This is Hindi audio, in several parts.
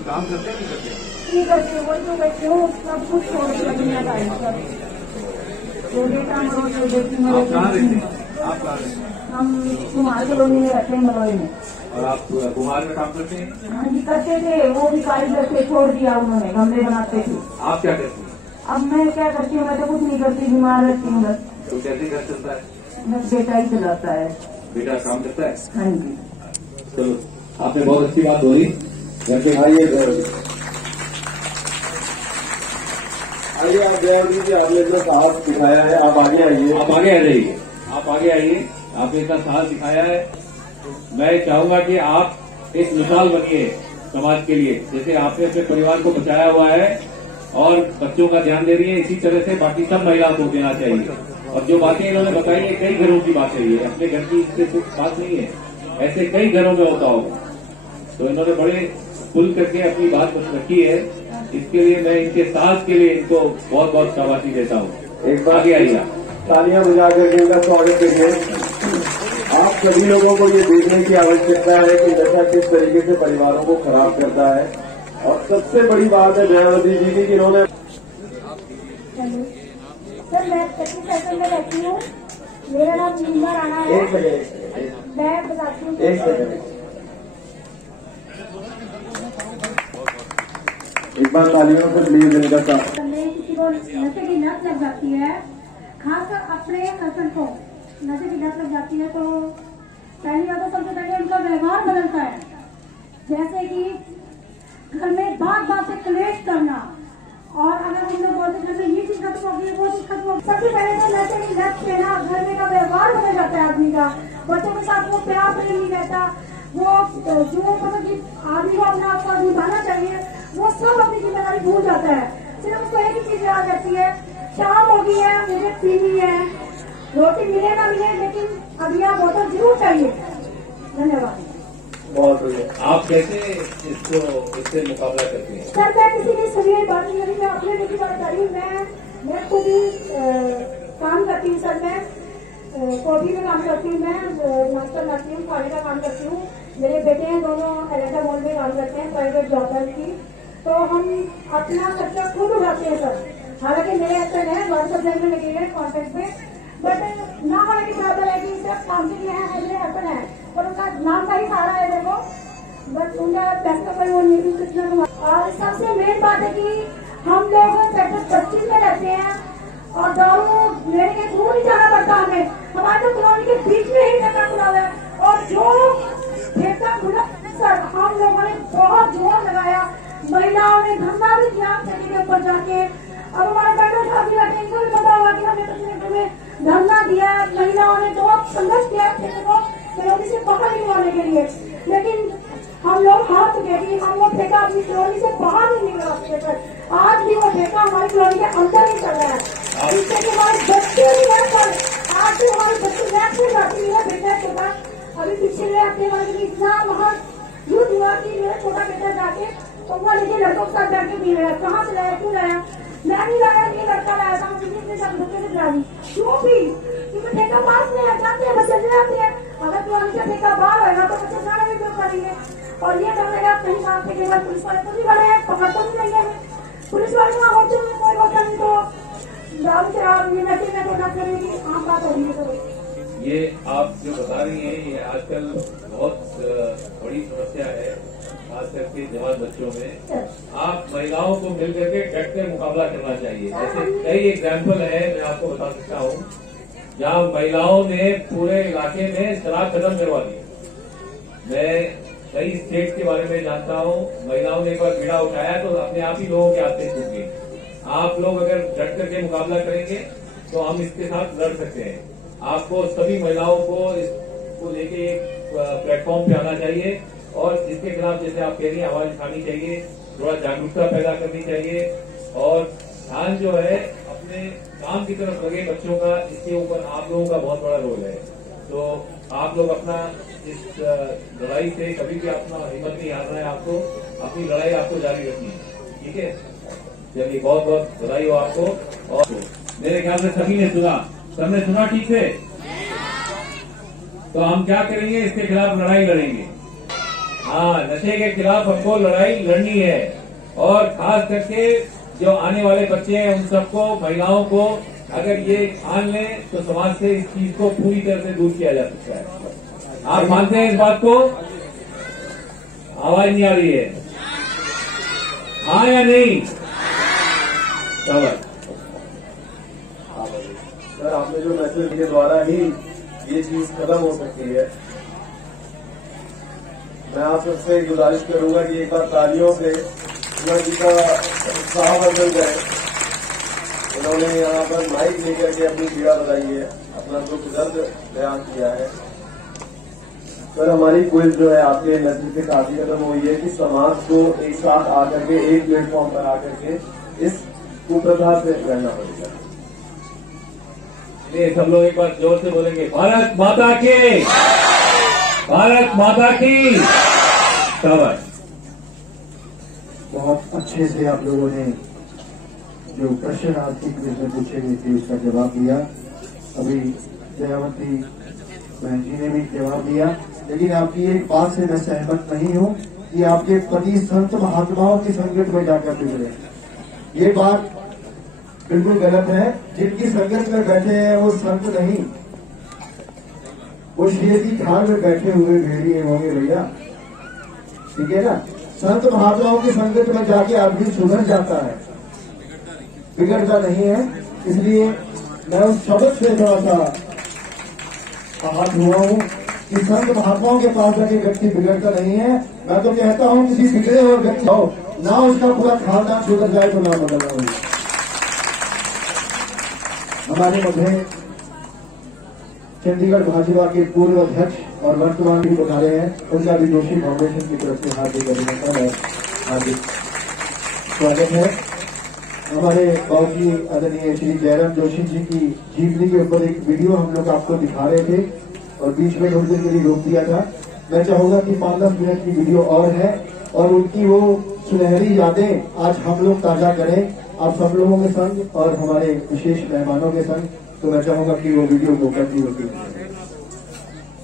काम करते नहीं करते नहीं करते, वही तो बैठे हो, सब कुछ छोड़ के दुनिया का है सब। जो बेटा मरो, जो बेटी मरो। आप कहाँ रहते हैं? आप कहाँ रहते हैं? हम कुमार कॉलोनी में रहते हैं, मरोई में। और आप कुमार में काम करते हैं? हाँ जी करते थे, वो भी कारीगर थे, छोड़ दिया उन्होंने, गमले बनाते थे। आप क्या करते हैं? अब मैं क्या करती हूँ, मैं तो कुछ नहीं करती, बीमार रहती हूँ बस। तो कैसे घर चलता है? बस बेटा ही चलाता है। बेटा काम करता है? हाँ जी। चलो, आपने बहुत अच्छी बात बोली। घर पे आइए, आइए आप जय जी, आपने इतना साहस दिखाया है, आप आगे आइए। आप आगे आ जाइए, आप आगे आइए, आपने इतना साहस दिखाया है। मैं चाहूंगा कि आप एक मिसाल बनिए समाज के लिए। जैसे आपने अपने परिवार को बचाया हुआ है और बच्चों का ध्यान दे रही है, इसी तरह से बाकी सब महिलाओं को देना चाहिए। और जो बातें इन्होंने बताई है, कई घरों की बात है, ये अपने घर की इससे कुछ बात नहीं है, ऐसे कई घरों में होता होगा। तो इन्होंने बड़े खुल करके अपनी बात रखी है, इसके लिए मैं इनके साथ के लिए इनको बहुत बहुत शाबाशी देता हूँ। एक बार आगे आइए, तालियां बजा करके इनका स्वागत करिए। आप सभी लोगों को ये देखने की आवश्यकता है कि नशा किस तरीके से परिवारों को खराब करता है। और सबसे बड़ी बात है दयावती जी की, जिन्होंने सर मैं 25 सेक्टर में रहती हूँ, मेरा नाम नीमा राणा है। एक मिनट, मैं बताती हूँ। एक सेकंड, एक बार तालियों से प्लीज इनका साथ। किसी को नशे की लत लग जाती है, खासकर अपने हस्बैंड को नशे की लत लग जाती है, तो पहली बात तो सबसे पहले उनका व्यवहार बदलता है। जैसे कि घर में बात बात से क्लेश करना, और अगर हम लोग बोलते घर में ये चीज खत्म होगी, वो चीज खत्म होगी, सबसे पहले तो नशे की लत से ना घर में का व्यवहार बदल जाता है आदमी का। बच्चों के साथ वो प्यार प्रेम नहीं रहता, वो जो मतलब कि आदमी को अपना आपको निभाना चाहिए, वो सब अपनी जिम्मेदारी भूल जाता है। सिर्फ उसको एक ही चीज याद रहती है, शाम हो गई है, मुझे पीनी है, रोटी मिले ना मिले, लेकिन अभी आप बोतल जरूर चाहिए। धन्यवाद। बहुत बढ़िया। आप कैसे इससे मुकाबला करते हैं? सर मैं किसी की सभी बात नहीं करी, मैं अपने लिए बात कर रही हूँ। मैं खुद ही काम करती हूँ सर, मैं कॉफी में काम करती हूँ, मैं नाश्ता बनाती हूँ, खाने का काम करती हूँ। मेरे बेटे हैं, दोनों एलेटा मॉल में काम करते हैं, प्राइवेट जॉब है उनकी। तो हम अपना खर्चा खुद उठाते हैं सर। हालांकि मेरे हस्बैंड है, WhatsApp में लगे हुए कॉन्टेक्ट पे, बट ना होने की बराबर है कि सिर्फ काम के लिए है, मेरे हस्बैंड है और उनका नाम का ही सहारा है मेरे को, बट उनका पैसा पर वो नहीं कितना। और सबसे मेन बात है कि हम लोग सेक्टर 25 में रहते हैं और दारू लेने के दूर नहीं जाना पड़ता हमें, हमारे तो कॉलोनी के बीच में ही ठेका खुला हुआ है। और जो ठेका खुला सर, हम लोगों ने बहुत जोर लगाया, महिलाओं ने धरना भी किया ठेके के ऊपर जाके। अब हमारे बैठे साथी बैठे, इनको भी पता होगा कि हमने ठेके में धरना दिया, महिलाओं ने बहुत संघर्ष किया ठेके को कॉलोनी से बाहर निकलवाने के लिए, लेकिन हम लोग हार चुके कि हम वो ठेका अपनी कॉलोनी से बाहर नहीं निकला सकते। आज भी वो ठेका हमारी कॉलोनी के अंदर ही चल रहा है, जिससे कि हमारे बच्चे भी आज भी हमारे बच्चे मैक्सिमम जाती है। बेटा छोटा अभी पिछले हफ्ते वाले में इतना वहाँ युद्ध हुआ कि मेरा छोटा बेटा जाके पंगा लेके लड़कों के साथ बैठ के पी रहा है। कहाँ से लाया, क्यों लाया? मैं नहीं लाया, ये लड़का लाया था, मुझे अपने साथ बच्चे से पिला दी। क्यों भी? क्योंकि ठेका पास में है, जाते हैं बच्चे जाते हैं। अगर कॉलोनी से ठेका बाहर होगा तो बच्चे जाने में क्यों करेंगे? और ये करेगा कहीं बात के बाद पुलिस वाले तो भी बड़े हैं, पकड़ तो नहीं है, पुलिस वाले को होते हैं कोई होता नहीं, तो दारू शराब ये नशे में तो न करेगी, आम बात हो रही है। ये आप जो बता रही हैं, ये आजकल बहुत बड़ी समस्या है, खास करके जवान बच्चों में। आप महिलाओं को मिल करके डट कर मुकाबला करना चाहिए। जैसे कई एग्जाम्पल है, मैं आपको बता सकता हूँ, जहाँ महिलाओं ने पूरे इलाके में शराब खत्म करवा दी। मैं कई स्टेट के बारे में जानता हूँ, महिलाओं ने एक बार बीड़ा उठाया तो अपने आप ही लोगों के हाथ से छूट गए। आप लोग अगर डट करके मुकाबला करेंगे तो हम इसके साथ लड़ सकते हैं। आपको सभी महिलाओं को इसको लेके एक प्लेटफॉर्म पे आना चाहिए और इसके खिलाफ, जैसे आप कह रही हैं, आवाज उठानी चाहिए, थोड़ा जागरूकता पैदा करनी चाहिए और ध्यान जो है अपने काम की तरफ लगे बच्चों का, इसके ऊपर आप लोगों का बहुत बड़ा रोल है। तो आप लोग अपना इस लड़ाई से कभी भी अपना हिम्मत नहीं हारना है, आपको अपनी लड़ाई आपको जारी रखनी है। ठीक है, चलिए, बहुत बहुत बधाई हो आपको। और मेरे ख्याल से सभी ने सुना, सबने सुना ठीक से? तो हम क्या करेंगे, इसके खिलाफ लड़ाई लड़ेंगे। हाँ, नशे के खिलाफ हमको लड़ाई लड़नी है, और खास करके जो आने वाले बच्चे हैं उन सबको, महिलाओं को अगर ये ठान लें तो समाज से इस चीज को पूरी तरह से दूर किया जा सकता है। आप मानते हैं इस बात को? आवाज नहीं आ रही है, हाँ या नहीं? सर, आपने जो मैसेज के द्वारा ही ये चीज खत्म हो सकती है, मैं आप सबसे गुजारिश करूंगा कि एक बार तालियों से उमर जी का उत्साह बदल जाए। उन्होंने यहाँ पर माइक लेकर के अपनी पीड़ा बताई है, अपना दुख दर्द बयान किया है। सर, हमारी क्विज जो है आपके मैसेज से काफी खत्म हुई है कि समाज को एक साथ आकर के, एक प्लेटफॉर्म पर आकर के इस कुप्रथा से लड़ना पड़ेगा। ये सब लोग एक बार जोर से बोलेंगे, भारत माता की, भारत माता की। शाबाश। बहुत अच्छे से आप लोगों ने जो प्रश्न आज की क्विज में पूछे गए थे उसका जवाब दिया। अभी दयावती बहन जी ने भी जवाब दिया, लेकिन आपकी एक बात से मैं सहमत नहीं हूं कि आपके पति संत महात्माओं की संगत में जाकर बिगड़े। ये बात बिल्कुल गलत है। जिनकी संगत में बैठे हैं वो संत नहीं, वो शेर की खाल में बैठे हुए भेड़िए होंगे भैया, ठीक है ना। संत महात्माओं की संगत में जाके आदमी सुधर जाता है, बिगड़ता नहीं है। इसलिए मैं उस शब्द से थोड़ा सा आहत हुआ हूं कि संत महात्माओं के पास जाके व्यक्ति बिगड़ता नहीं है। मैं तो कहता हूं किसी बिगड़े हुए व्यक्ति हो ना, उसका पूरा खानदान सुधर जाए तो ना बदलना होगा। हमारे मध्य चंडीगढ़ भाजपा के पूर्व अध्यक्ष और वर्तमान भी बता रहे हैं, उनका भी जोशी फाउंडेशन की तरफ से हार्दिक अभिनंदन और हार्दिक स्वागत है। हमारे बाबूजी आदरणीय श्री जयराम जोशी जी की जीवनी के ऊपर एक वीडियो हम लोग आपको दिखा रहे थे और बीच में थोड़ी देर के लिए रोक दिया था। मैं चाहूंगा कि 5-10 मिनट की वीडियो और है और उनकी वो सुनहरी यादें आज हम लोग ताजा करें, आप सब लोगों के संग और हमारे विशेष मेहमानों के संग। तो मैं चाहूंगा कि वो वीडियो को कंटिन्यू कीजिए।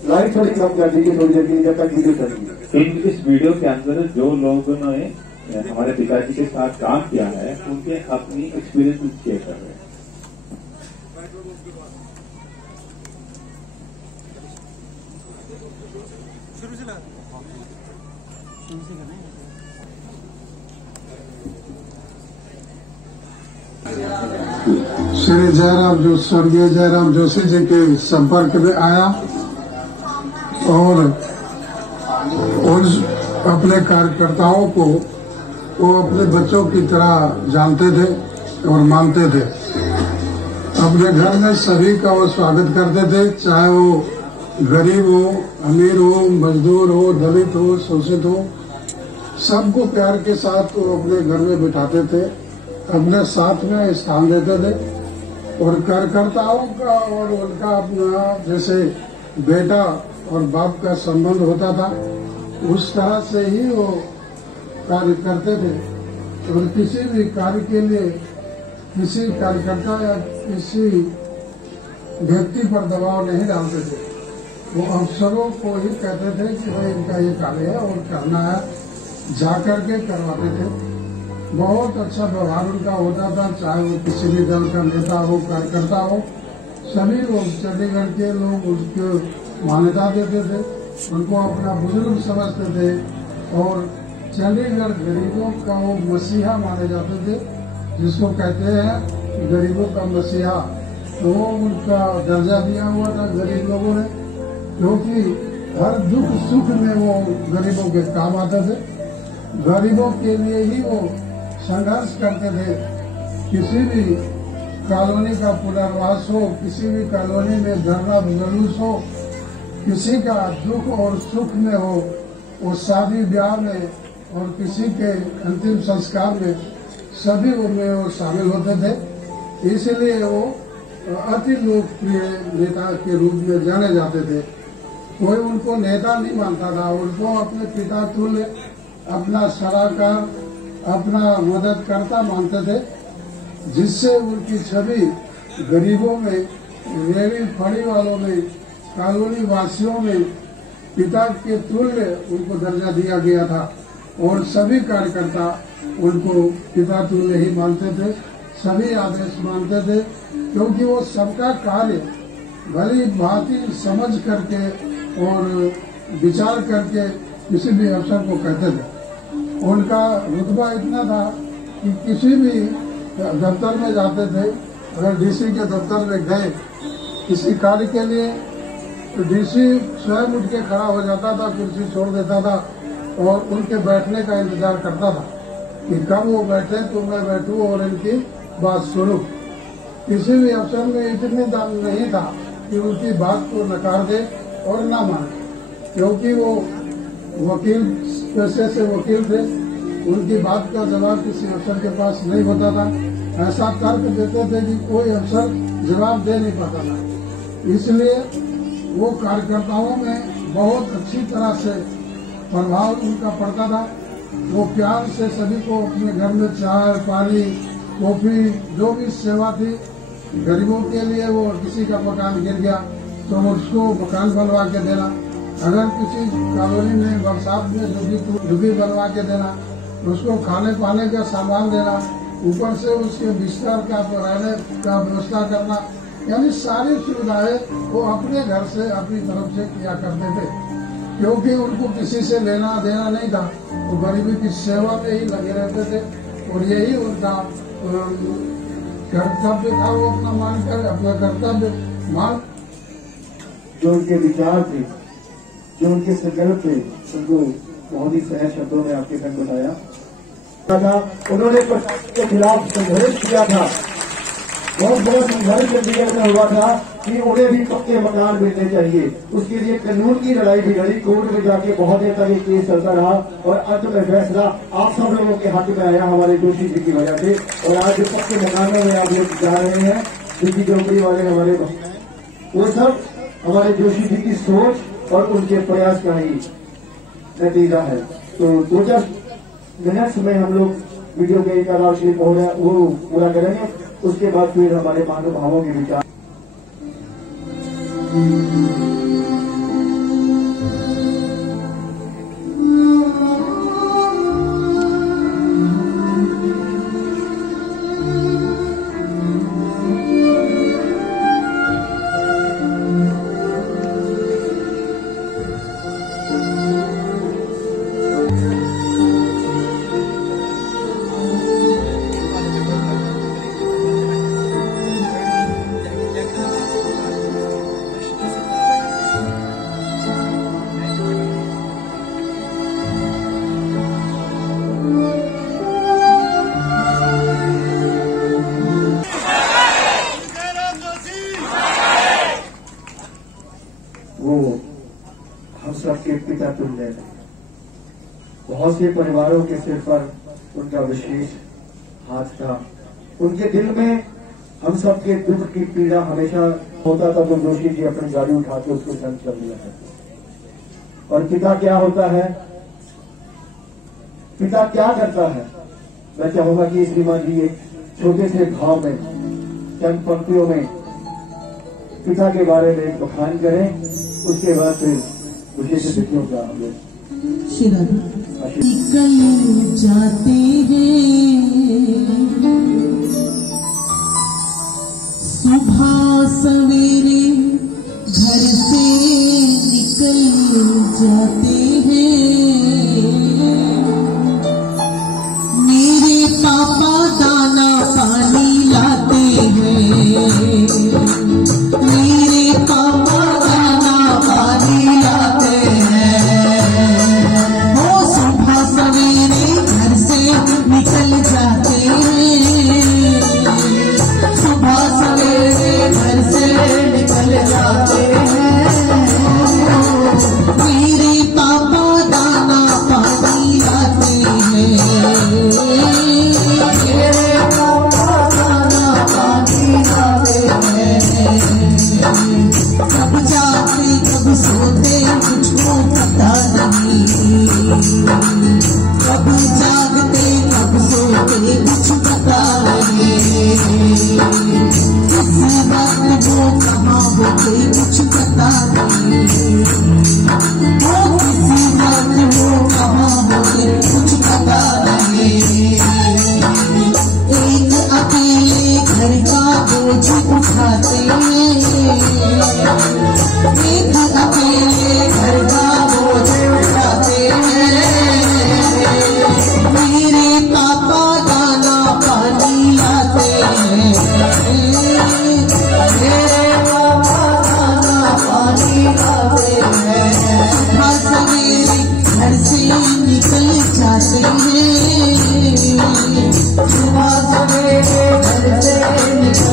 लाइट थोड़ी कम कर दीजिए थोड़ी देर के लिए जब तक वीडियो चलेगी। इस वीडियो के अंदर जो लोगों ने हमारे पिताजी के साथ काम किया है उनके अपनी एक्सपीरियंस शेयर कर रहे हैं। श्री जयराम जो स्वर्गीय जयराम जोशी जी के संपर्क में आया और उन अपने कार्यकर्ताओं को वो अपने बच्चों की तरह जानते थे और मानते थे। अपने घर में सभी का वो स्वागत करते थे, चाहे वो गरीब हो, अमीर हो, मजदूर हो, दलित हो, शोषित हो, सबको प्यार के साथ वो अपने घर में बिठाते थे, अपने साथ में स्थान देते थे। और कार्यकर्ताओं का और उनका अपना जैसे बेटा और बाप का संबंध होता था, उस तरह से ही वो कार्य करते थे। और किसी भी कार्य के लिए किसी कार्यकर्ता या किसी व्यक्ति पर दबाव नहीं डालते थे। वो अफसरों को ही कहते थे कि भाई इनका ये कार्य है और करना है, जाकर के करवाते थे। बहुत अच्छा व्यवहार उनका होता था, चाहे वो किसी भी दल का नेता हो, कार्यकर्ता हो, सभी लोग चंडीगढ़ के लोग उसको मान्यता देते थे, उनको अपना बुजुर्ग समझते थे और चंडीगढ़ गरीबों का वो मसीहा माने जाते थे, जिसको कहते हैं गरीबों का मसीहा। तो उनका दर्जा दिया हुआ था गरीब लोगों ने, क्योंकि हर दुख सुख में वो गरीबों के काम आते थे, गरीबों के लिए ही वो संघर्ष करते थे। किसी भी कॉलोनी का पुनर्वास हो, किसी भी कॉलोनी में धरना जुलूस हो, किसी का दुख और सुख में हो, वो शादी ब्याह में और किसी के अंतिम संस्कार में सभी उनमें वो शामिल होते थे। इसलिए वो अति लोकप्रिय नेता के रूप में जाने जाते थे। कोई उनको नेता नहीं मानता था, उनको अपने पिता तुल्य, अपना सलाहकार, अपना मददकर्ता मानते थे, जिससे उनकी छवि गरीबों में रेहड़ी फड़ी वालों ने, कॉलोनी वासियों ने पिता के तुल्य उनको दर्जा दिया गया था और सभी कार्यकर्ता उनको पिता तुल्य ही मानते थे, सभी आदेश मानते थे, क्योंकि वो सबका कार्य भली भांति समझ करके और विचार करके किसी भी अफसर को कहते थे। उनका रुतबा इतना था कि किसी भी दफ्तर में जाते थे, अगर डीसी के दफ्तर में गए किसी कार्य के लिए तो डीसी स्वयं उठ के खड़ा हो जाता था, कुर्सी छोड़ देता था और उनके बैठने का इंतजार करता था कि कब वो बैठे तो मैं बैठूं और इनकी बात सुनूं। किसी भी अफसर में इतनी दम नहीं था कि उनकी बात को नकार दे और न माने, क्योंकि वो वकील पेशे से वकील थे, उनकी बात का जवाब किसी अफसर के पास नहीं होता था। ऐसा तर्क देते थे कि कोई अफसर जवाब दे नहीं पाता था। इसलिए वो कार्यकर्ताओं में बहुत अच्छी तरह से प्रभाव उनका पड़ता था। वो प्यार से सभी को अपने घर में चाय पानी कॉफी जो भी सेवा थी, गरीबों के लिए वो किसी का मकान गिर गया तो उसको मकान बनवा के देना, अगर किसी कॉलोनी में बरसात में झुग्गी बनवा के देना, उसको खाने पाने का सामान देना, ऊपर से उसके बिस्तर का रहने का व्यवस्था करना, यानी सारी सुविधाएं वो अपने घर से अपनी तरफ से किया करते थे, क्योंकि उनको किसी से लेना देना नहीं था। वो गरीबी की सेवा में ही लगे रहते थे और यही उनका कर्तव्य था। वो अपना मानकर अपना कर्तव्य मान, जो उनके विचार थे, जो उनके संकल्प थे, उनको बहुत ही सहज शब्दों में आपके संग बताया था। उन्होंने प्रशासन के खिलाफ संघर्ष किया था, बहुत बड़ा संघर्ष चंडीगढ़ में हुआ था कि उन्हें भी पक्के मकान मिलने चाहिए। उसके लिए कानून की लड़ाई भी लड़ी, कोर्ट में जाके बहुत देर तक ये केस चलता रहा और अंत में फैसला आप सब लोगों के हाथ में आया हमारे जोशी जी की वजह से। और आज जो पक्के मकानों में आप लोग जा रहे हैं, जिनकी झोपड़ी वाले हमारे वो सब हमारे जोशी जी की सोच और उनके प्रयास का ही नतीजा है। तो 2-4 मिनट्स में हम लोग वीडियो के एक आधार क्लिप हो रहा है वो पूरा करेंगे, उसके बाद फिर हमारे महानुभावों के विचार। वो हम सबके पिता तुल्य हैं। बहुत से परिवारों के सिर पर उनका विशेष हाथ था। उनके दिल में हम सबके दुख की पीड़ा हमेशा होता था। तो जोशी जी अपनी गाड़ी उठा के उसको संग कर दिया है। और पिता क्या होता है, पिता क्या करता है, मैं चाहूंगा कि श्रीमान जी एक छोटे से भाव में चंद पंक्तियों में पिता के बारे में एक बखान करें, उसके बाद फिर विशेष तिथियों का हम लोग जाते हैं सुबह सवेरे घर से निकल जाते हैं। मेरे पापा दाना पानी लाते हैं, मेरे पापा दाना पानी लाते हैं। वो सुबह सवेरे घर से निकल जाते हैं, सुबह सवेरे घर से निकल जाते हैं। मेरे पापा दाना पानी लाते हैं।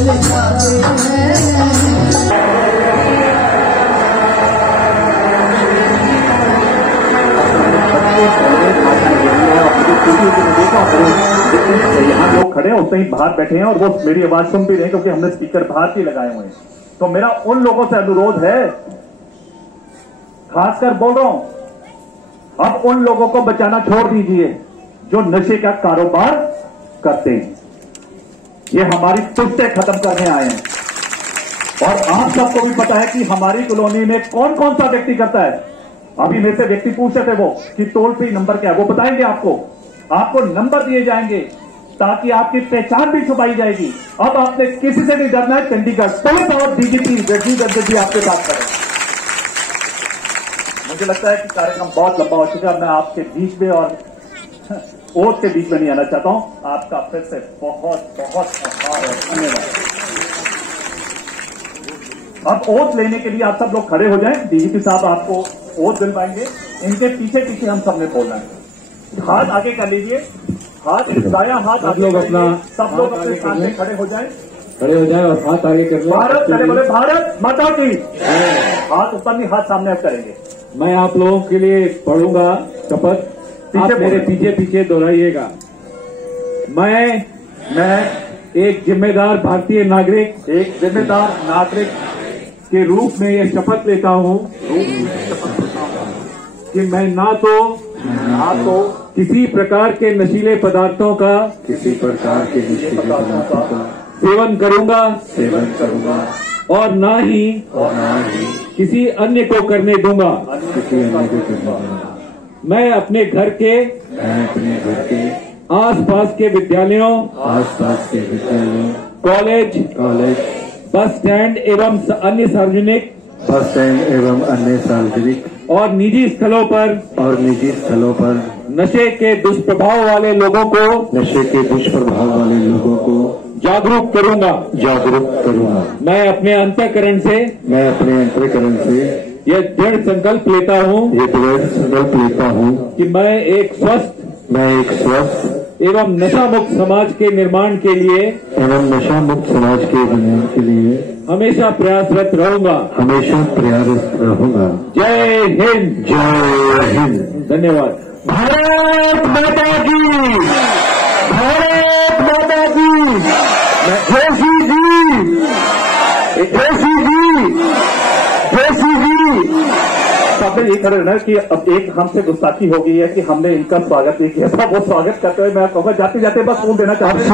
चल जाते हैं। यहाँ लोग खड़े हैं, उतने ही बाहर बैठे हैं और वो मेरी आवाज सुन भी रहे हैं क्योंकि हमने स्पीकर बाहर के लगाए हुए हैं। तो मेरा उन लोगों से अनुरोध है, खासकर बोल रहा हूं, अब उन लोगों को बचाना छोड़ दीजिए जो नशे का कारोबार करते हैं। ये हमारी पुश्तें खत्म करने आए हैं और आप सबको भी पता है कि हमारी कॉलोनी में कौन कौन सा व्यक्ति करता है। अभी मेरे से व्यक्ति पूछ रहे थे वो कि टोल फ्री नंबर क्या है, वो बताएंगे आपको नंबर दिए जाएंगे ताकि आपकी पहचान भी छुपाई जाएगी। अब आपने किसी से नहीं डरना है। चंडीगढ़ पुलिस और डीजीपी जगदीश जी आपके साथ करें। मुझे लगता है कि कार्यक्रम बहुत लंबा हो चुका है। मैं आपके बीच में और ओथ के बीच में नहीं आना चाहता हूं। आपका फिर से बहुत बहुत आभार और धन्यवाद। अब ओथ लेने के लिए आप सब लोग खड़े हो जाएं। डीजीपी साहब आपको ओथ दिलवाएंगे। इनके पीछे पीछे हम सबने बोलना है। हाथ आगे कर लीजिए, हाथ दाया हाथ आप लोग अपना, सब लोग अपने सामने खड़े हो जाएं और हाथ आगे कर लें। भारत करे बोले भारत माता की। हाथ ऊपर नहीं, हाथ सामने आप करेंगे। मैं आप लोगों के लिए पढ़ूंगा शपथ, आप मेरे पीछे पीछे दोहराइएगा। मैं एक जिम्मेदार भारतीय नागरिक के रूप में यह शपथ लेता हूं कि मैं ना तो किसी प्रकार के नशीले पदार्थों का सेवन करूंगा और ना ही किसी अन्य को करने दूंगा। मैं अपने घर के आसपास के विद्यालयों, कॉलेज, बस स्टैंड एवं अन्य सार्वजनिक और निजी स्थलों पर नशे के दुष्प्रभाव वाले लोगों को जागरूक करूंगा। मैं अपने अंतःकरण से यह दृढ़ संकल्प लेता हूं कि मैं एक स्वस्थ एवं नशा मुक्त समाज के निर्माण के लिए हमेशा प्रयासरत रहूंगा। जय हिंद। धन्यवाद। भारत माता की। सबने ये खड़े रहना कि अब एक हमसे गुस्ताखी हो गई है कि हमने इनका स्वागत नहीं किया था। वो स्वागत करते हुए मैं कहूँगा जाते जाते बस फूल देना चाहते हैं।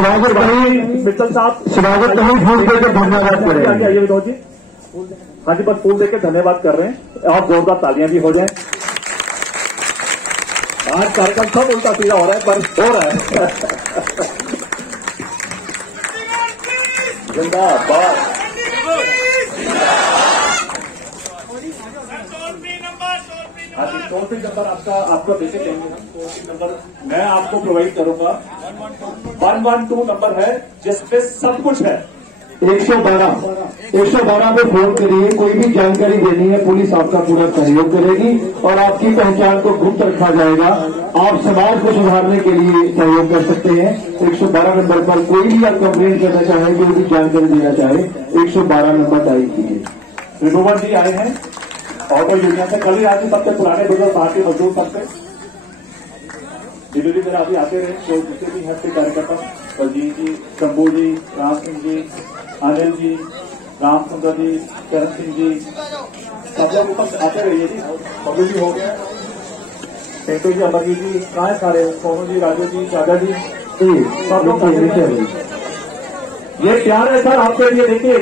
मित्तल साहब स्वागत नहीं, फूल देकर धन्यवाद करेंगे। आइए विनोद जी। हाँ जी, बस फूल देकर धन्यवाद कर रहे हैं और जोरदार तालियां भी हो जाए। आज कार्यक्रम सब उल्टा सीधा हो रहा है पर हो रहा है। जिंदाबाद। हाँ जी, टोल फ्री नंबर आपको देके देंगे हम। टोल फ्री नंबर मैं आपको प्रोवाइड करूंगा। 112 नंबर है जिसमें सब कुछ है। 112 पे फोन करिए। कोई भी जानकारी देनी है, पुलिस आपका पूरा सहयोग करेगी और आपकी पहचान को गुप्त रखा जाएगा। आप समाज को सुधारने के लिए सहयोग कर सकते हैं। 112 नंबर पर कोई भी आप कंप्लेंट करना चाहें, कोई भी जानकारी देना चाहे, 112 नंबर डायल कीजिए। रिनोवर जी आए हैं ऑटो यूनियन से। कल ही आज सबसे पुराने बुजुर्ग पार्टी मजदूर सबसे डिलीवरी मेरा अभी आते रहे। जो जितने भी हैं कार्यकर्ता, बलजीत जी, शंभू जी, राम सिंह जी, अनिल जी, रामचंद्र जी, चरण सिंह जी, सब लोग ऊपर आते रहिए जी। बबलू जी हो गया, टेटू जी, अमरजीत जी, कहाँ है सारे, सोनू जी, राजू जी, चाचा जी, सब लोग। ये प्यार है सर आपके लिए। देखिए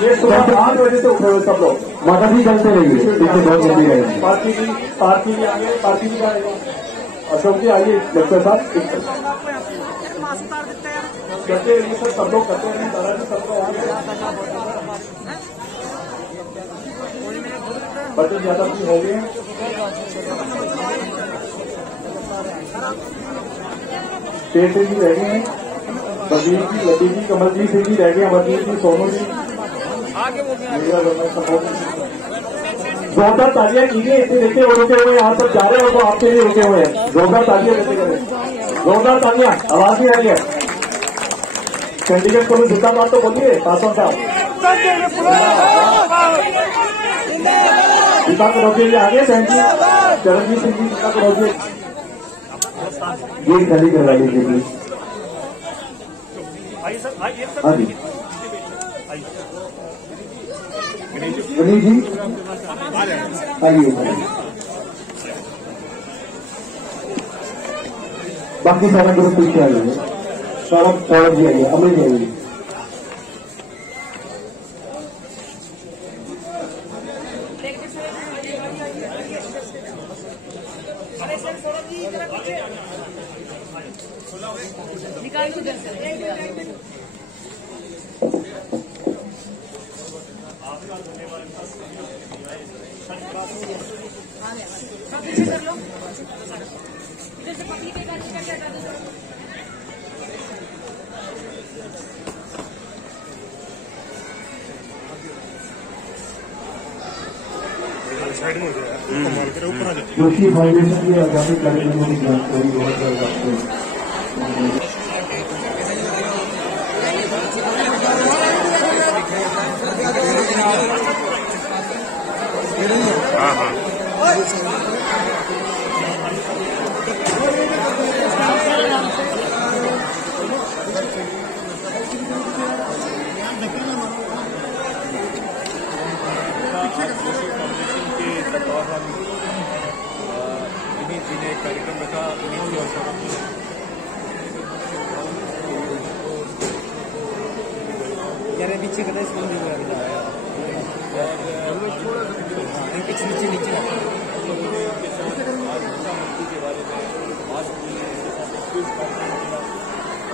ये सुबह 8 बजे से उठे हुए सब लोग। माता जी चलते रहिए, देखिए बहुत जल्दी रहेगी। पार्टी भी आगे, पार्टी भी आएगा। अशोक जी आइए डॉक्टर साहब करते रहिए सर, सब लोग करते रहे। दादाजी सबको बच्चे ज्यादा भी हो गए। शेर सिंह जी रह गए हैं, बलजीत जी, लतीफ जी, कमलजीत सिंह जी रह गए, अमरजीत जी, सोनू जी। जोरदार तालियां कीजिए। इसे देखिए वो रुके हुए यहाँ पर जा रहे हो तो आपके लिए रुके हुए हैं। जोरदार तालियां देते करें, जोरदार तालियां, आवाज ही आ रही है। चंडीगढ़ को भी जिंदाबाद तो बोलिए पासवान साहब। दीपा करोड़िया जी आगे बहन जी, चरणजीत सिंह जी दीपा करोड़िया ये खाली करवा लीजिए प्लीज। हाँ जी गणेश जी आइए। बाकी सारा ग्रुप पीछे आइए, सौरभ जी आइए, अमृत जी आइए। जोशी फाउंडेशन की आगामी कार्यक्रमों की जानकारी बहुत जल्द आपको कार्यक्रम रखा पीछे कदा नीचे नीचे के बारे में बात की है,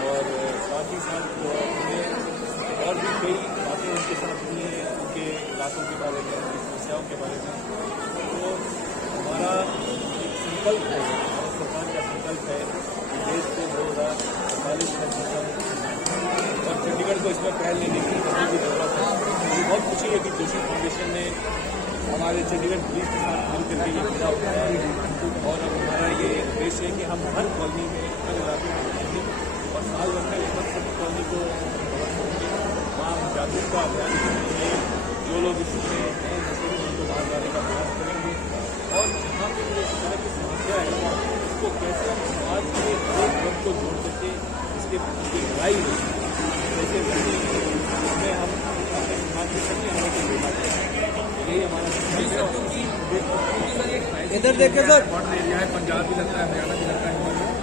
और साथ ही साथ और भी कई बातें उनके साथ हुई हैं, उनके इलाकों के बारे में, उनकी समस्याओं के बारे में। तो हमारा एक संकल्प है, भारत सरकार का संकल्प है कि देश को 2048 में और चंडीगढ़ को इसमें पहल लेने की भी जरूरत है। मुझे बहुत खुशी है कि जोशी फाउंडेशन ने हमारे चंडीगढ़ पुलिस के साथ मिलकर के ये पूरा उठाया है, और अब हमारा ये उद्देश्य है कि हम हर कॉलोनी में, हर इलाके में जाएंगे और साल भर का लगभग सभी कॉलोनी को वहाँ जागरूकता अभियान करेंगे। जो लोग इसमें हैं उनको बाहर लाने का प्रयास करेंगे, और जहाँ पर ये इस तरह की समस्या है उसको कैसे हम समाज के एक वर्ग को जोड़ करके इसके लड़ाई हो, जैसे इसमें हम अपने समाज के सभी अंगों को जोड़ना चाहिए। यही हमारा इधर देखिए सर, बॉर्डर एरिया है, पंजाब भी लगता है, हरियाणा भी लगता है।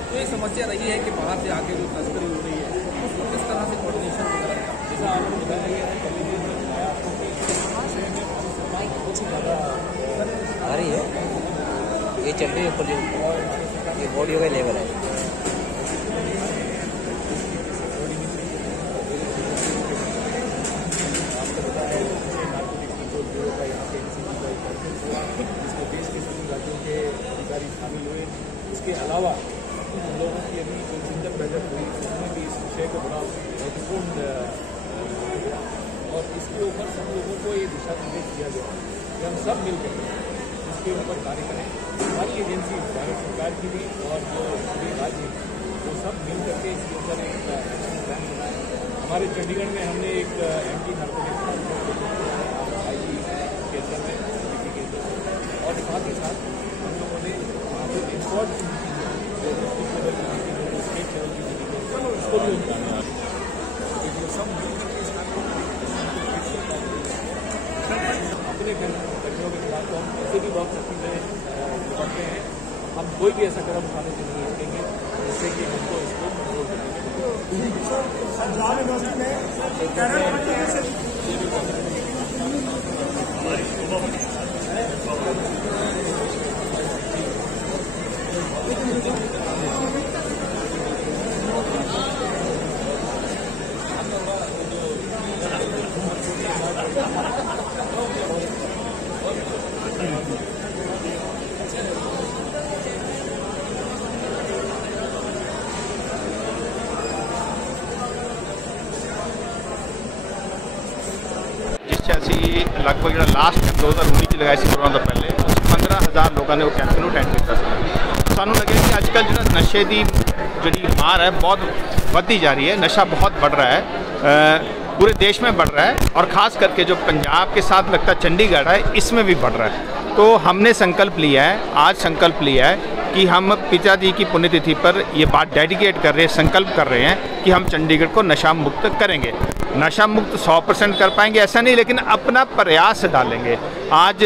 तो ये समस्या रही है कि बाहर से आके जो तस्करी हो रही है उसको किस तरह से कोऑर्डिनेशन वगैरह, जैसा आपने बताया गया है आ रही है, ये चल रही है ऊपर जो ये बॉडी का लेवल है। शामिल हुए। इसके अलावा उन लोगों की अभी जो चिंतन बैठक हुई उसमें भी इस विषय को बड़ा महत्वपूर्ण, और इसके ऊपर सब लोगों को ये दिशा निर्देश दिया गया कि हम सब मिलकर इसके ऊपर कार्य करें। हमारी एजेंसी भारत सरकार की भी और जो सभी राज्य वो सब मिल करके इसके ऊपर एक प्लान बनाए। हमारे चंडीगढ़ में हमने एक एंटी नार्कोटिक्स आईजी के अंदर में, और साथ ही साथ हम लोगों ने इंपोर्ट जो डिस्ट्रिक्ट लेवल की मीटिंग है, स्टेट लेवल की मीटिंग है, उसको भी उठाना जो सब मिलकर के इस काम को अपने घटनाओं के खिलाफ तो हम ऐसे भी बहुत सख्ती से निपटते हैं। हम कोई भी ऐसा कदम उठाने से नहीं रोकेंगे जिससे कि हमको इसको कंट्रोल करने लगभग जो लास्ट 2019 लगाई सी कोरोना तो पहले 15,000 लोगों ने वो कैंपेन अटेंड किया। सानू लगे कि आजकल जो नशे की जी मार है बहुत बढ़ती जा रही है, नशा बहुत बढ़ रहा है। पूरे देश में बढ़ रहा है और ख़ास करके जो पंजाब के साथ लगता चंडीगढ़ है इसमें भी बढ़ रहा है। तो हमने संकल्प लिया है, आज संकल्प लिया है कि हम पिताजी की पुण्यतिथि पर ये बात डेडिकेट कर रहे हैं, संकल्प कर रहे हैं कि हम चंडीगढ़ को नशा मुक्त करेंगे। नशा मुक्त 100% कर पाएंगे ऐसा नहीं, लेकिन अपना प्रयास डालेंगे। आज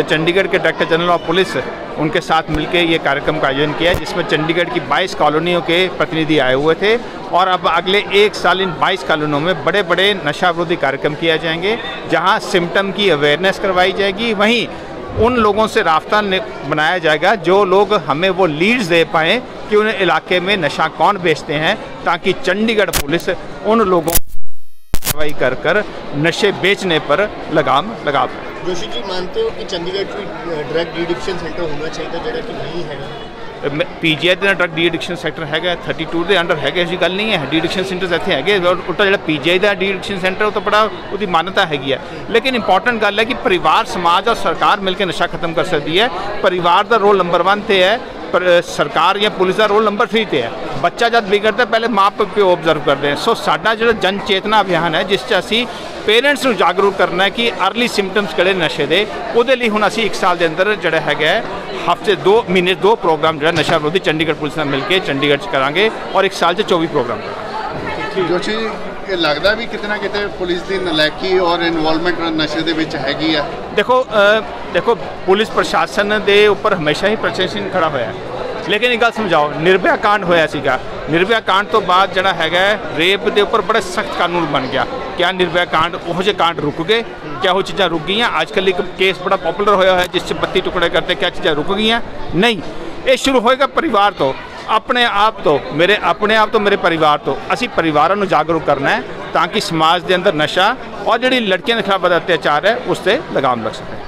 चंडीगढ़ के डायरेक्टर जनरल ऑफ पुलिस उनके साथ मिलकर ये कार्यक्रम का आयोजन किया है, जिसमें चंडीगढ़ की 22 कॉलोनियों के प्रतिनिधि आए हुए थे और अब अगले 1 साल इन 22 कॉलोनियों में बड़े बड़े नशा विरोधी कार्यक्रम किए जाएंगे, जहाँ सिम्टम की अवेयरनेस करवाई जाएगी। वहीं उन लोगों से राब्ता बनाया जाएगा जो लोग हमें वो लीड्स दे पाएँ कि उन इलाके में नशा कौन बेचते हैं, ताकि चंडीगढ़ पुलिस उन लोगों कार्रवाई कर नशे बेचने पर लगाम लगा पाए। जोशी जी, मानते हो कि चंडीगढ़ की ड्रग डी एडिक्शन सेंटर होना चाहिए था, जो कि नहीं है? पीजीआई का ड्रग डी एडिक्शन सेंटर है 32 के अंडर है, ऐसी गल नहीं है। डी एडिक्शन सेंटर्स इतने है और उल्टा जो पीजीआई का डी एडिक्शन सेंटर तो बड़ा उसकी मान्यता हैगी है। लेकिन इंपॉर्टेंट गल है कि परिवार, समाज और सरकार मिलकर नशा खत्म कर सकती है। परिवार का रोल नंबर 1 ते है, पर सरकार या पुलिस का रोल नंबर 3 ते है। बच्चा जब बिगड़ता पहले माँ प्यो ऑब्जर्व करते हैं। सो साडा जो जन चेतना अभियान है, जिस असी पेरेंट्स को जागरूक करना है कि अर्ली सिम्पटम्स किहड़े नशे दे, उहदे लई हुण असी 1 साल के अंदर जिहड़ा हैगा हफ्ते 2 महीने 2 प्रोग्राम जो नशा विरोधी चंडीगढ़ पुलिस नाल मिलकर चंडीगढ़ च करांगे और 1 साल 24 प्रोग्राम। जोशी, ये लगता भी कितना कितने पुलिस की नलैकी और इन्वॉल्वमेंट नशे दे विच हैगी आ? देखो पुलिस प्रशासन के उपर हमेशा ही प्रशासन खड़ा होया है, लेकिन एक गल समझाओ, निर्भया कांड होया सीगा। निर्भया कांड तो बाद जड़ा हैगा रेप के उपर बड़ा सख्त कानून बन गया। क्या निर्भया कांड वो जे कांड रुक गए? क्या वो चीज़ां रुक गई? आजकल एक केस बड़ा पॉपुलर होया है जिससे 32 टुकड़े करते, क्या चीज़ां रुक गई? नहीं, ये शुरू होएगा परिवार तो, अपने आप तो, मेरे परिवार तो। असी परिवारों को जागरूक करना है ताकि समाज के अंदर नशा और जी लड़कियों के खिलाफ अत्याचार है उस पर लगाम लग सके।